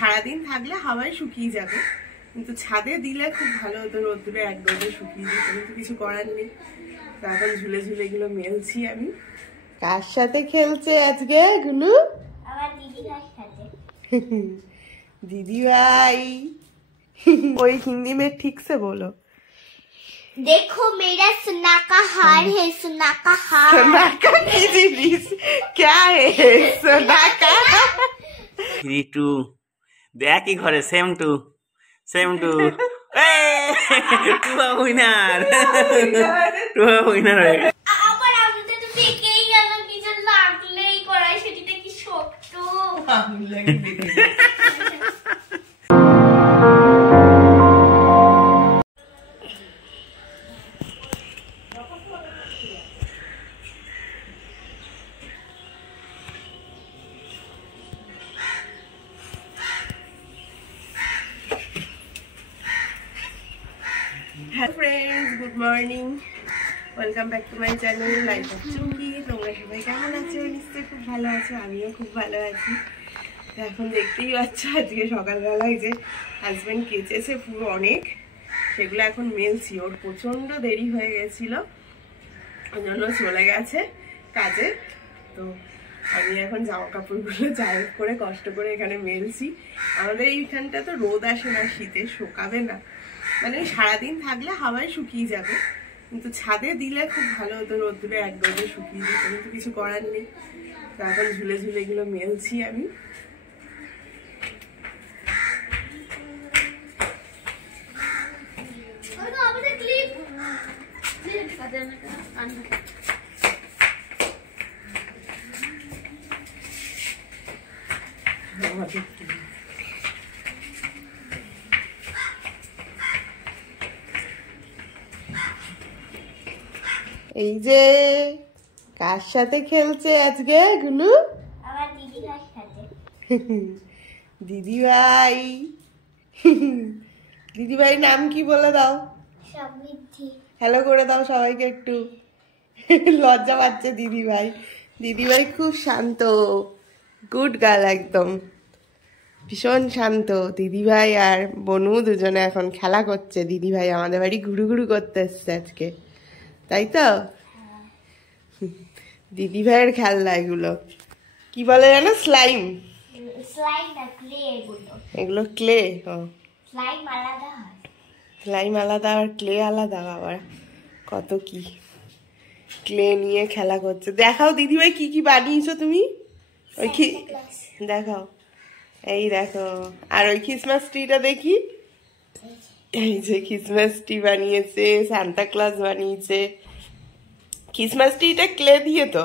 সারাদিন থাকলে হাওয়ায় শুকিয়ে যাবে, কিন্তু ছাদে দিলে খুব ভালো হতো, রোদ্দুরে এক রোদে শুকিয়ে যেত, কিন্তু কিছু করার নেই। তো এখন ঝুলে ঝুলে এগুলো মেলছি আমি। কার সাথে খেলছে আজকে গুলু? আমার দিদি ভাই সাথে। दीदी भाई कोई हिंदी में ठीक से बोलो। देखो मेरा सोना का हार है, सोना का हार। सोना का दीदी क्या है सोना का? 3 2 देख ही घरे सेम टू टू उइनार হয়ে গেল। আবার আমি তো দেখেই গেলাম কিছু লাগলেই করাই, সেটা কি শক্ত hello friends, good morning, welcome back to my channel life of Chumki. তোমরা সবাই কেমন আছো? নিশ্চয়ই খুব ভালো আছো, আমিও খুব ভালো আছি। এখন দেখতেই পাচ্ছ আজকে সকালবেলায় যে হাজব্যান্ড কেচেছে পুরো অনেক, সেগুলো এখন মেলছি। ওর প্রচণ্ড দেরি হয়ে গেছিলো, ওই জন্য চলে গেছে কাজে। তো আমি এখন জামা কাপড়গুলো চায়ের করে কষ্ট করে এখানে মেলছি। আমাদের এইখানটা তো রোদ আসে না, শীতে শোকাবে না, মানে সারাদিন থাকলে হাওয়ায় শুকিয়ে যাবে, কিন্তু ছাদে দিলে খুব ভালো হতো, রোদ্দুরে এক রোদে শুকিয়ে যেত, কিন্তু কিছু করার নেই। তো এখন ঝুলে ঝুলে এগুলো মেলছি আমি। এই যে কার সাথে খেলছে আজকে গুলু? আমার দিদি ভাই সাথে। দিদি ভাই দিদি ভাই নাম কি বলে দাও? সমৃদ্ধি। হ্যালো করে দাও সবাইকে একটু। লজ্জা পাচ্ছে দিদি ভাই। দিদি ভাই খুব শান্ত, গুড গার্ল, একদম ভীষণ শান্ত। দিদি ভাই আর বনু দুজনে এখন খেলা করছে। দিদি ভাই আমাদের বাড়ি ঘুরু ঘুরু করতে এসছে আজকে, তাই তো? দিদি ভাইয়ের খেলনা এগুলো কি বলে জানো? স্লাইম। স্লাইম না ক্লে এগুলো। এগুলো ক্লে। ও, স্লাইম আলাদা হয়। স্লাইম আলাদা আর ক্লে আলাদা, আবার কত কি ক্লে নিয়ে খেলা করছে। দেখাও দিদি ভাই কি কি বানিয়েছো তুমি? ওই দেখাও, এই দেখো। আর ওই ক্রিসমাস ট্রিটা দেখি। এই যে ক্রিসমাস ট্রি বানিয়েছে, সান্তা ক্লজ বানিয়েছে। ক্রিসমাস ট্রিটা ক্লে দিয়ে তো।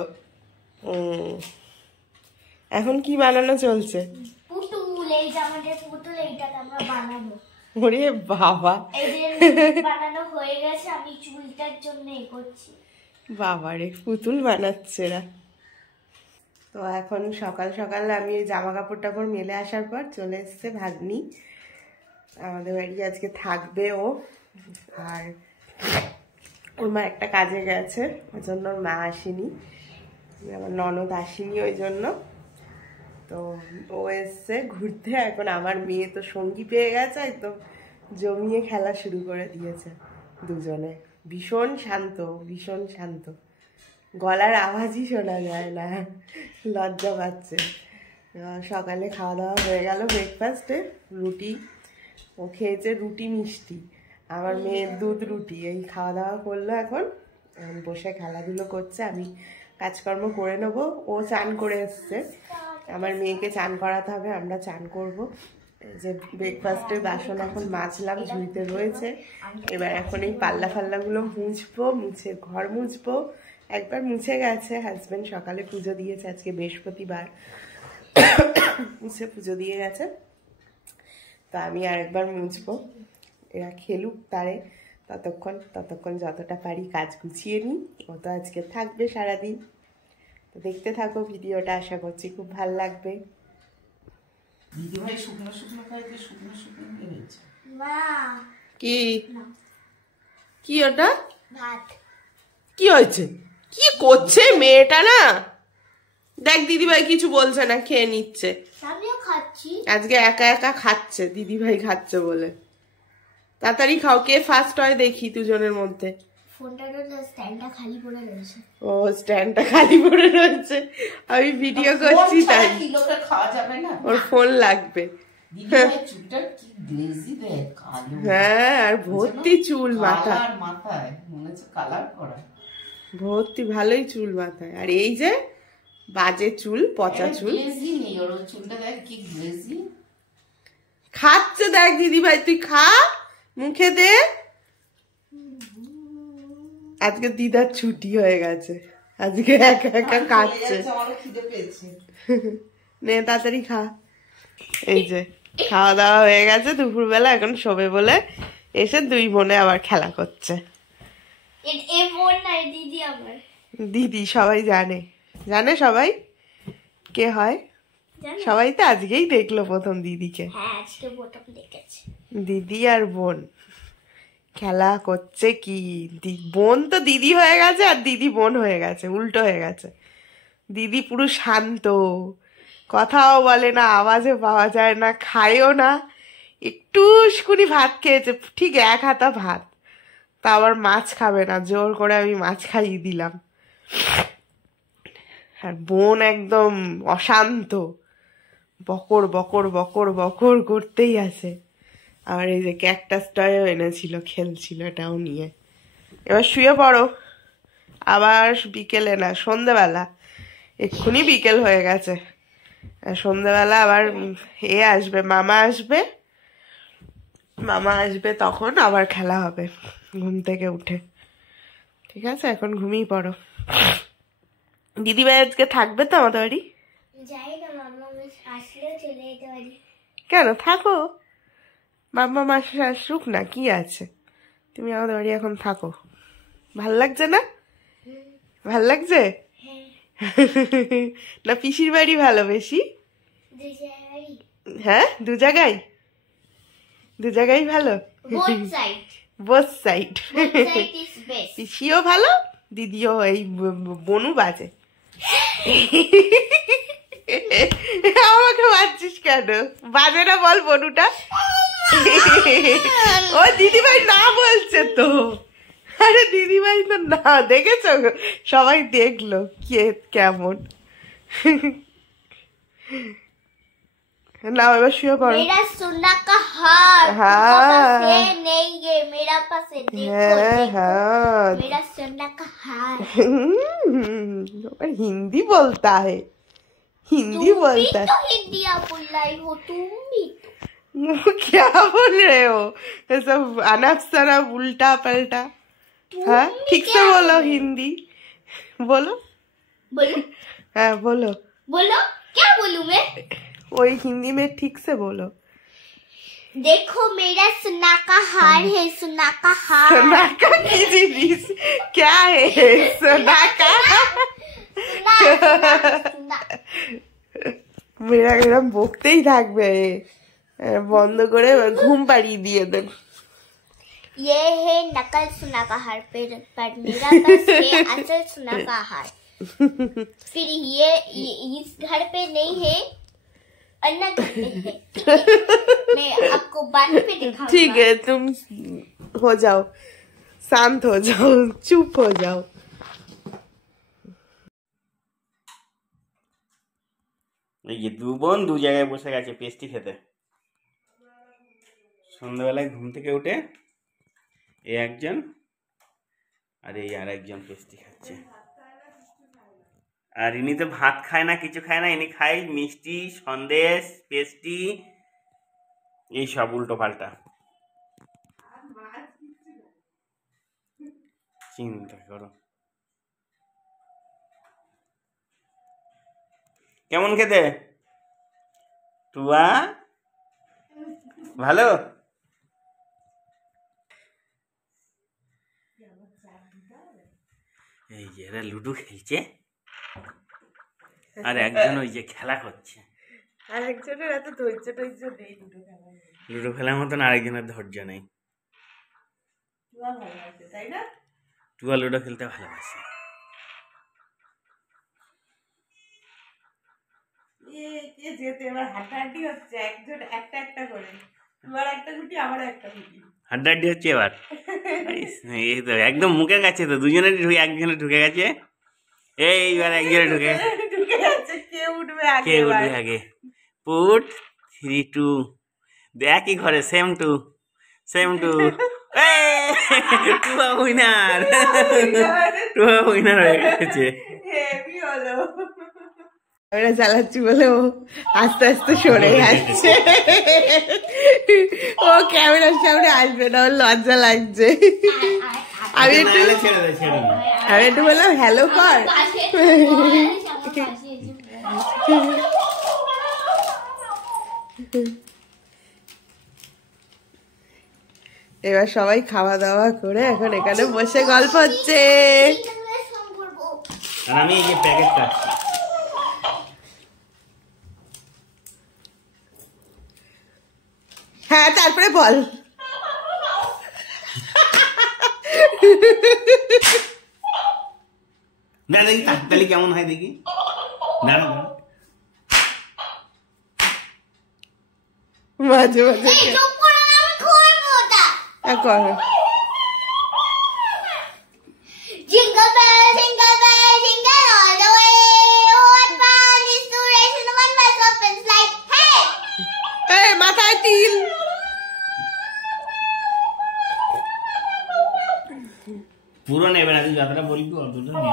এখন কি বানানো চলছে? পুতুল। এই যে আমাদের পুতুল, এইটাকে আমরা বানাবো। ওরে বাবা, এই যে বানানো হয়ে গেছে, আমি চুলটার জন্য এ করছি। বাবারে, পুতুল বানাচ্ছে এরা। তো এখন সকাল সকাল আমি জামা কাপড় টাপড় মেলে আসার পর চলে এসছে ভাগ্নি। আমাদের বাড়ি আজকে থাকবে ও, আর ওর মা একটা কাজে গেছে, ওই জন্য ওর মা আসেনি, আমার ননদ আসেনি ওই জন্য। তো ও এসছে ঘুরতে। এখন আমার মেয়ে তো সঙ্গী পেয়ে গেছে, একদম জমিয়ে খেলা শুরু করে দিয়েছে দুজনে। ভীষণ শান্ত, ভীষণ শান্ত, গলার আওয়াজই শোনা যায় না, লজ্জা পাচ্ছে। সকালে খাওয়া দাওয়া হয়ে গেল, ব্রেকফাস্টে রুটি ও খেয়েছে, রুটি মিষ্টি। আমার মেয়ের দুধ রুটি, এই খাওয়া দাওয়া করলো। এখন বসে খেলাধুলো করছে, আমি কাজকর্ম করে নেবো। ও চান করে এসছে, আমার মেয়েকে চান করাতে হবে, আমরা চান করব। যে ব্রেকফাস্টের বাসন এখন মাজলাম, ঝুড়িতে রয়েছে। এবার এখন এই পাল্লা ফাল্লাগুলো মুছবো, মুছে ঘর মুছবো। একবার মুছে গেছে হাজব্যান্ড, সকালে পুজো দিয়েছে, আজকে বৃহস্পতিবার, মুছে পুজো দিয়ে গেছে। তো আমি আরেকবার মুছবো। এরা খেলুক তারে, ততক্ষণ যতটা পারি কাজ গুছিয়ে নিই। ও তো আজকে থাকবে সারাদিন। তো দেখতে থাকো ভিডিওটা, আশা করছি খুব ভালো লাগবে। দিদি ভাই শুকনো শুকনো খাইতে শুকনো শুকনো হয়েছে। মা কি কি ওটা? ভাত। কি হয়েছে? কি করছে মেয়েটা না? দেখ দিদি ভাই কিছু বলছে না, খেয়ে নিচ্ছে। আমিও খাচ্ছি। আজকে একা একা খাচ্ছে, দিদি ভাই খাচ্ছে বলে। তাড়াতাড়ি খাও, কে ফার্স্ট হয় দেখি দুজনের মধ্যে। ফোনটার স্ট্যান্ডটা খালি পড়ে রয়েছে। ও, স্ট্যান্ডটা খালি পড়ে রয়েছে, আমি ভিডিও করছি তাই। কিলোটা খাওয়া যাবে না, ওর ফোন লাগবে। দিদিভাই চুলটা কি গ্লেজি দেখ, কালো। হ্যাঁ, আর ভর্তি চুল মাথা, মাথায় মনে হচ্ছে কালার করা, ভর্তি ভালোই চুল মাথায়। আর এই যে বাজে চুল, পচা চুল। গ্লেজি নেই ওর, চুলটা দেখ কি গ্লেজি। খাচ্ছে দেখ দিদি ভাই, তুই খা, মুখে দে। আজকে দিদার ছুটি হয়ে গেছে, আজকে একা একা খাচ্ছে। খিদে পেয়েছে, নে তাড়াতাড়ি খা। এই যে খাওয়া দাওয়া হয়ে গেছে দুপুরবেলা, এখন শোবে বলে এসে দুই বোনে আবার খেলা করছে। এ বোন নাই, দিদি আমার। দিদি সবাই জানে, জানে সবাই কে হয়। জানো? সবাই তো আজকেই দেখলো প্রথম দিদিকে। হ্যাঁ, আজকে প্রথম দেখেছি। দিদি আর বোন খেলা করছে কি, বোন তো দিদি হয়ে গেছে আর দিদি বোন হয়ে গেছে, উল্টো হয়ে গেছে। দিদি পুরো শান্ত, কথাও বলে না, আওয়াজে পাওয়া যায় না, খায়ও না। একটুখানি ভাত খেয়েছে, ঠিক এক হাতা ভাত, তা আবার মাছ খাবে না, জোর করে আমি মাছ খাইয়ে দিলাম। আর বোন একদম অশান্ত, বকর বকর বকর বকর করতেই আছে। আর এই যে ক্যাকটাসটাও এনেছিল, খেলছিল এটাও নিয়ে। এবার শুয়ে পড়ো, আবার বিকেলে না সন্ধেবেলা, এক্ষুনি বিকেল হয়ে গেছে। সন্ধেবেলা আবার আসবে, মামা আসবে, মামা আসবে তখন আবার খেলা হবে ঘুম থেকে উঠে। ঠিক আছে, এখন ঘুমিয়ে পড়ো। দিদিভাই আজকে থাকবে তো আমাদের বাড়ি? যাই না, মামা আসলেও চলে যেতে পারি। কেন, থাকো, মাম্মা মাসে আসুক না, কি আছে, তুমি আমাদের বাড়ি এখন থাকো। ভাল লাগছে না? ভাল লাগছে না পিসির বাড়ি ভালো বেশি? হ্যাঁ, দু জায়গায় ভালো, Both side. Both side. Both side is best. PCO ভালো, দিদিও, এই বনু বাজে। আমাকে বাজছিস কেন, বাজে না বল বনুটা। ও দিদিভাই না বলছে তো, আরে দিদিভাই তো না, দেখেছো সবাই দেখলো কে কেমন। না এবার শুয়ে পড়ো। मेरा सोना का हार हाँ। से नहीं है मेरा पास है, देखो হ্যাঁ देखो হ্যাঁ, मेरा सोना का हार। और हिंदी बोलता है, हिंदी तुम भी बोलता है। तो हिंदी आप बोल रही हो, तुम भी तो। क्या बोल रहे हो, ये सब अनप शनप उल्टा पलटा। हाँ, तुम ठीक से क्या बोलो बोल रहे हो? हिंदी बोलो। बोलो हाँ बोलो, बोलो, क्या बोलूं मैं? वही हिंदी में ठीक से बोलो। देखो मेरा सोना का हार है, सोना का हार। सोना का की जिनिस क्या है, सोना का। सोना, सोना, सोना। মেয়েরা এরকম বকতেই থাকবে, বন্ধ করে ঘুম পাড়িয়ে দিয়ে দেন। ये है नकल सोना का हार, पर मेरा पास है असल सोना का हार। फिर ये इस घर पे नहीं है, अन्य घर पे है। ठीक है? मैं आपको बाद में दिखाऊंगा। ठीक है, तुम हो जाओ, शांत हो जाओ, चुप हो जाओ। এই যে দু বোন দু জায়গায় বসে গেছে পেস্টি খেতে। সন্ধ্যাবেলায় ঘুম থেকে উঠে এই একজন আর এই আর একজন পেস্টি খাচ্ছে। আর ইনি তো ভাত খায় না, কিছু খায় না, ইনি খায় মিষ্টি, সন্দেশ, পেস্টি, এই সব উল্টো পাল্টা। চিন্তা করো কেমন খেতে টুয়া, ভালো? এই যে এরা লুডো খেলছে আর একজন ওই যে খেলা করছে। আরেকজনের এত ধৈর্য টৈর্য নেই লুডো খেলার মতন আরেকজনের ধৈর্য নেই। তাই না? টুয়া লুডো খেলতে ভালোবাসে। কে কে যেতে এবার হাঁটাহাঁটি হচ্ছে, একজন একটা একটা করে, এবার একটা গুটি আবার একটা গুটি হাড্ডাহাড্ডি হচ্ছে এবার। এই তো একদম মুখের কাছে তো, দুজনে ঢুকে, একজনে ঢুকে গেছে, এইবার একজনে ঢুকে ঢুকে যাচ্ছে, কে উঠবে আগে কে এবার? উঠবে আগে। পুট 3 2 একই ঘরে, সেম টু টুয়া উইনার, টুয়া উইনার হয়ে গেছে। হেভি হলো। ক্যামেরা চালাচ্ছি বলে ও আস্তে আস্তে সরে যাচ্ছে, ও ক্যামেরার সামনে আসবে না, ওর লজ্জা লাগছে। আমি একটু ছেড়ে দে, ছেড়ে দে। আমি একটু বললাম হ্যালো কর, এবার সবাই খাওয়া দাওয়া করে এখন এখানে বসে গল্প হচ্ছে। আর আমি এই যে প্যাকেট কাটছি। হ্যাঁ তারপরে বল। না দেখি তালি কেমন হয় দেখি, দাঁড়া দাঁড়া। মাঝে মাঝে কর। Jingle bell, jingle bell, jingle all the way. What fun is to race in the one-horse open slide. Hey! এই মাথায় তিল। পুরো নেবে না, তুই যতটা বলবি অতটা নেবে।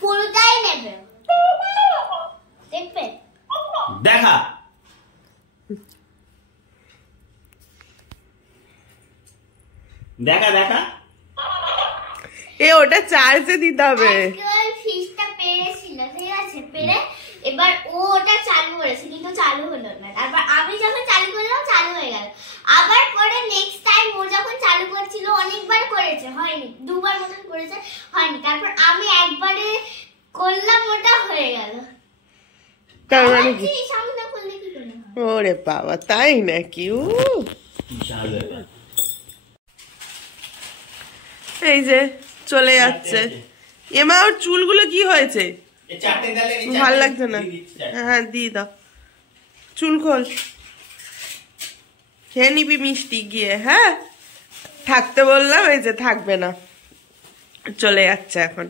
পুরোটাই নেবে, দেখবে? দেখা দেখা দেখা এ ওটা চার্জে দিতে হবে। আজকে ওই ফিশটা পেরেছিল, ঠিক আছে, পেরে এবার ও ওটা চালু করেছে কিন্তু চালু হলো না। তারপর আমি যখন চালু করলাম চালু হয়ে গেল। আবার পরে নেক্সট টাইম ও যখন চালু করছিল, অনেকবার করেছে, হয়নি, দুবার মতন করেছে, হয়নি। তারপর আমি একবারে করলাম, ওটা হয়ে গেল। তার মানে কি? সামনে করলে কি করে হয়? ওরে বাবা, তাই নাকি? এই যে চলে যাচ্ছে। এমা ওর চুলগুলো কি হয়েছে? ভাল লাগছে না। হ্যাঁ দিয়ে দাও, চুল খোল, খেয়ে নিবি মিষ্টি গিয়ে। হ্যাঁ থাকতে বললাম, এই যে থাকবে না, চলে যাচ্ছে এখন।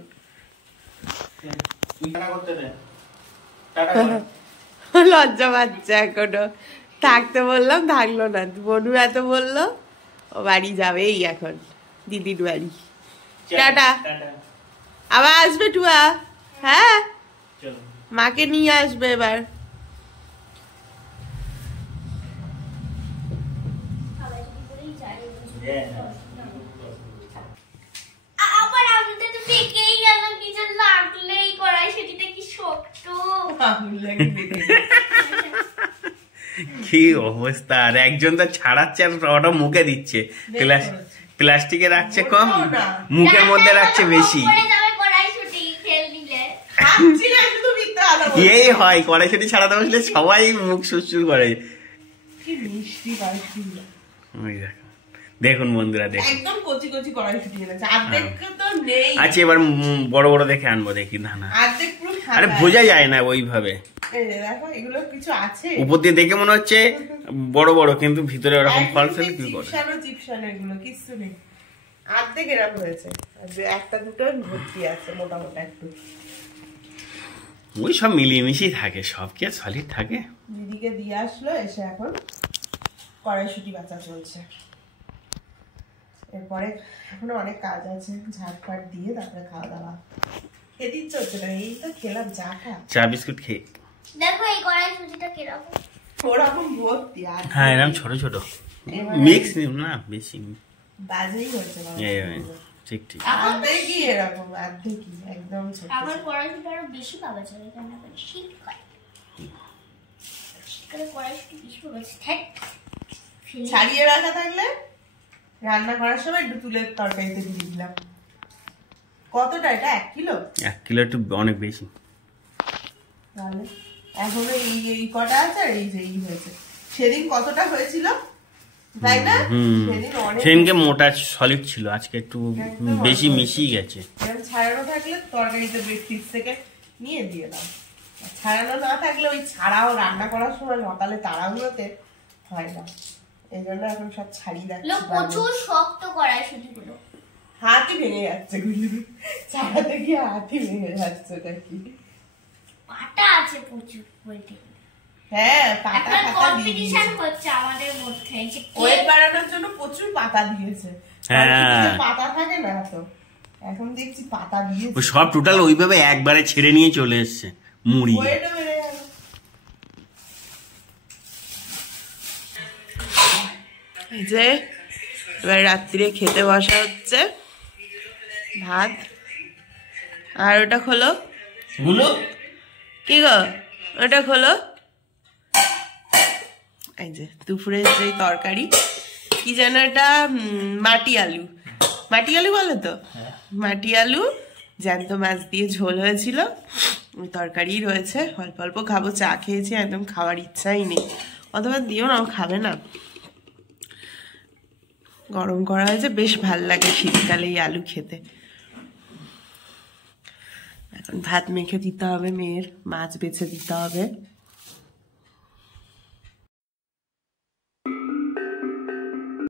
লজ্জা পাচ্ছে এখনো, থাকতে বললাম থাকলো না, বনু এত বললো, ও বাড়ি যাবেই এখন, দিদির বাড়ি। টাটা, আবার আসবে টুয়া। হ্যাঁ মাকে নিয়ে আসবে এবার। আবার আমি তো দেখেই গেলাম, কিছু লাগলেই কড়াইশুঁটিটা কি শক্ত। কি অবস্থা! আর একজন তো ছাড়াচ্ছে আর ওটা মুখে দিচ্ছে, প্লাস্টিকে রাখছে কম, মুখের মধ্যে রাখছে বেশি। এই হয় কড়াইশুঁটি ছাড়াতে বসলে সবাই মুখ সুরসুর করে। দেখুন বন্ধুরা, দেখুন একদম কচি কচি কড়াইশুঁটি এনেছে, অর্ধেক তো নেই। আচ্ছা এবার বড় বড় দেখে আনবো, দেখি না না, অর্ধেক পুরো আরে বোঝা যায় না ওইভাবে। এই যে দেখো এগুলো কিছু আছে, উপর দিয়ে দেখে মনে হচ্ছে বড় বড়, কিন্তু ভিতরে ওরকম ফল ফেলে কি করে? চিপসানো এগুলো কিছু নেই, অর্ধেক এরকম হয়েছে, আর যে একটা দুটো ভর্তি আছে মোটা মোটা একটু। ওই সব মিলিয়ে মিশিয়ে থাকে, সব কি আর সলিড থাকে? দিদিকে দিয়ে আসলো, এসে এখন কড়াইশুঁটি বাঁচা চলছে। এরপরে এখনো অনেক কাজ আছে, ঝাড়ফাট দিয়ে তারপরে খাওয়া দাওয়া। খেতে ইচ্ছে হচ্ছে না, এই তো খেলাম, চা খা, চা বিস্কুট খেয়ে। দেখো এই কড়াইশুঁটিটা কিরকম, ওরকম ভর্তি। আর হ্যাঁ এরকম ছোট ছোট মিক্স না, বেশি বাজেই হচ্ছে বাবা। ঠিক ঠিক। অর্ধেকই এরকম, অর্ধেকই একদম ছোট। আমার কড়াইশুঁটি আরো বেশি পাওয়া যাবে, কেন শীতকালে, শীতকালে কড়াইশুঁটি বেশি পাওয়া যায়। ছাড়িয়ে রাখা থাকলে রান্না করার সময় একটু তুলে তরকারিতে দিয়ে দিলাম। কতটা এটা? 1 কিলো? 1 কিলো একটু অনেক বেশি। তাহলে এখনো এই কটা আছে, আর এই যে এই হয়েছে। সেদিন কতটা হয়েছিল তাই না? সেদিন অনেক, সেদিনকে মোটা সলিড ছিল, আজকে একটু বেশি মিশিয়ে গেছে। ছাড়ানো থাকলে তরকারিতে ফ্রিজ থেকে নিয়ে দিয়ে দাও। ছাড়ানো না থাকলে ওই ছাড়াও রান্না করার সময় সকালে তাড়াহুড়োতে হয় না, এই জন্য এখন সব ছাড়িয়ে লো রাখছি। প্রচুর শক্ত করায় সুজিগুলো। হাতই ভেঙে যাচ্ছে গুলি, ছাড়াতে গিয়ে হাতই ভেঙে যাচ্ছে ওটা কি। পাটা আছে প্রচুর বলতে। হ্যাঁ পাতা একটা পাতা দিয়ে কম্পিটিশন দিয়েছে। হচ্ছে আমাদের মধ্যে যে ওয়েট বাড়ানোর জন্য প্রচুর পাতা দিয়েছে। হ্যাঁ। অনেকদিন পাতা থাকে না তো, এখন দেখছি পাতা দিয়েছে। ও সব টোটাল ওইভাবে একবারে ছেড়ে নিয়ে চলে এসছে মুড়ি। ওয়েটও বেড়ে গেল। এই যে এবার রাত্রিরে খেতে বসা হচ্ছে ভাত। আর ওটা খোলো, গুলো কি গো ওটা খোলো। এই যে দুপুরের যে তরকারি, কি যেন এটা, মাটি আলু, মাটি আলু বলে তো, মাটি আলু জ্যান্ত মাছ দিয়ে ঝোল হয়েছিল, ওই তরকারি রয়েছে। অল্প অল্প খাবো, চা খেয়েছি, একদম খাওয়ার ইচ্ছাই নেই। অথবা দিও না, খাবে না। গরম করা হয়েছে, বেশ ভাল লাগে শীতকালে এই আলু খেতে। এখন ভাত মেখে দিতে হবে মেয়ের, মাছ বেছে দিতে হবে।